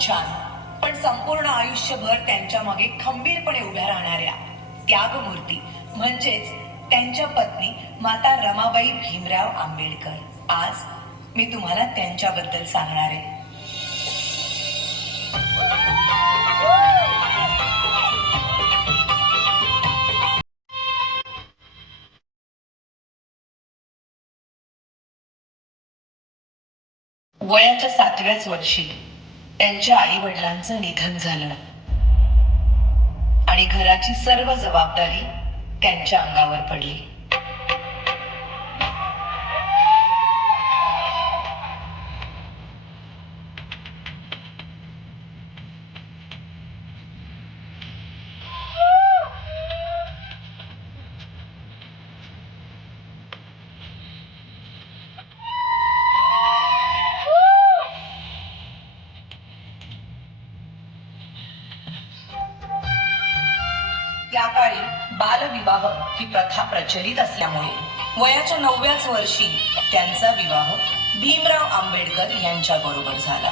छान, पण संपूर्ण आयुष्यभर त्यांच्या मागे खंबीरपणे उभ्या राहणाऱ्या त्यागमूर्ती म्हणजेच त्यांच्या पत्नी माता रमाबाई भीमराव आंबेडकर आज मी तुम्हाला त्यांच्याबद्दल सांगणार आहे. वयाच्या 7व्याच वर्षी त्यांच्या आई वडिलांचं निधन झालं आणि घराची सर्व जबाबदारी त्यांच्या अंगावर पडली. त्या काळी बालविवाह ही प्रथा प्रचलित असल्यामुळे वयाच्या 9व्याच वर्षी त्यांचा विवाह भीमराव आंबेडकर यांच्या बरोबर झाला.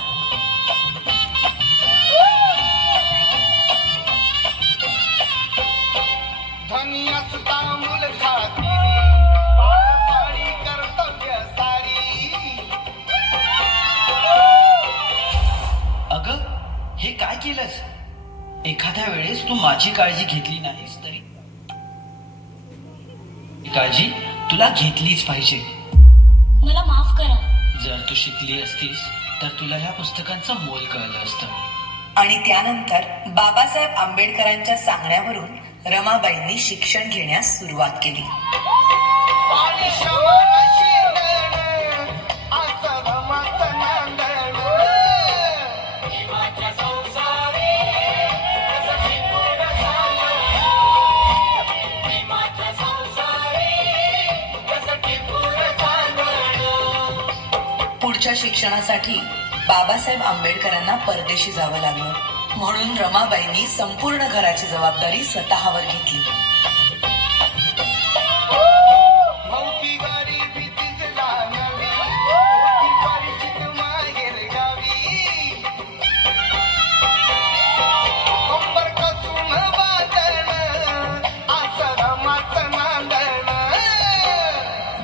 अगं, हे काय केलंस? एखाद्या वेळेस तू माझी काळजी घेतली नाहीस तरी काळजी तुला घेतलीच पाहिजे. मला माफ करा. जर तू शिकली असतीस तर तुला ह्या पुस्तकांचं मोल कळलं असतं. आणि त्यानंतर बाबासाहेब आंबेडकरांच्या सांगण्यावरून रमाबाईंनी शिक्षण घेण्यास सुरुवात केली. पुढच्या शिक्षणासाठी बाबासाहेब आंबेडकरांना परदेशी जावं लागलं, म्हणून रमाबाईंनी संपूर्ण घराची जबाबदारी स्वतःवर घेतली.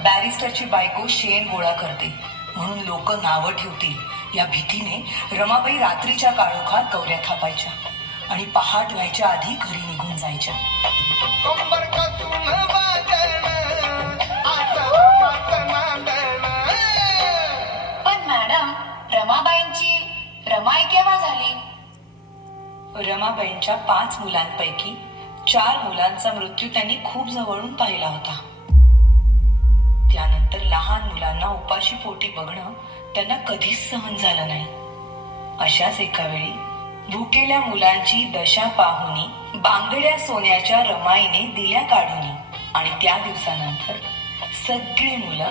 बॅरिस्टरची बायको शेण गोळा करते म्हणून लोक नावं ठेवतील या भीतीने रमाबाई रात्रीच्या काळोखात गौऱ्या थापायच्या आणि पहाट व्हायच्या आधी घरी निघून जायच्या. पण मॅडम, रमाई केव्हा झाली? रमाबाईंच्या 5 मुलांपैकी 4 मुलांचा मृत्यू त्यांनी खूप जवळून पाहिला होता. त्यानंतर लहान मुलांना उपाशी पोटी बघणं त्यांना कधीच सहन झालं नाही. अशाच एका वेळी भुकेल्या मुलांची दशा पाहुनी बांगड्या सोन्याच्या रमाईने दिल्या काढून आणि त्या दिवसानंतर सगळी मुलं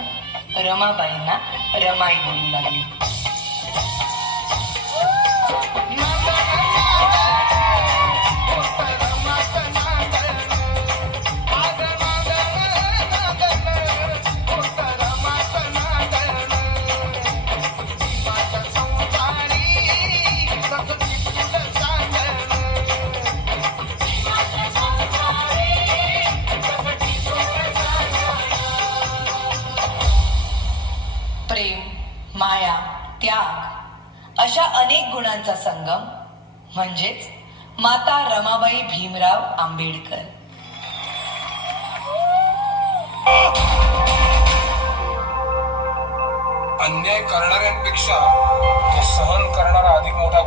रमाबाईंना रमाई बोलू लागली. प्रेम, माया, त्याग अशा अनेक गुणांचा संगम म्हणजेच माता रमाबाई भीमराव आंबेडकर. अन्याय करणाऱ्यांपेक्षा तो सहन करणारा अधिक मोठा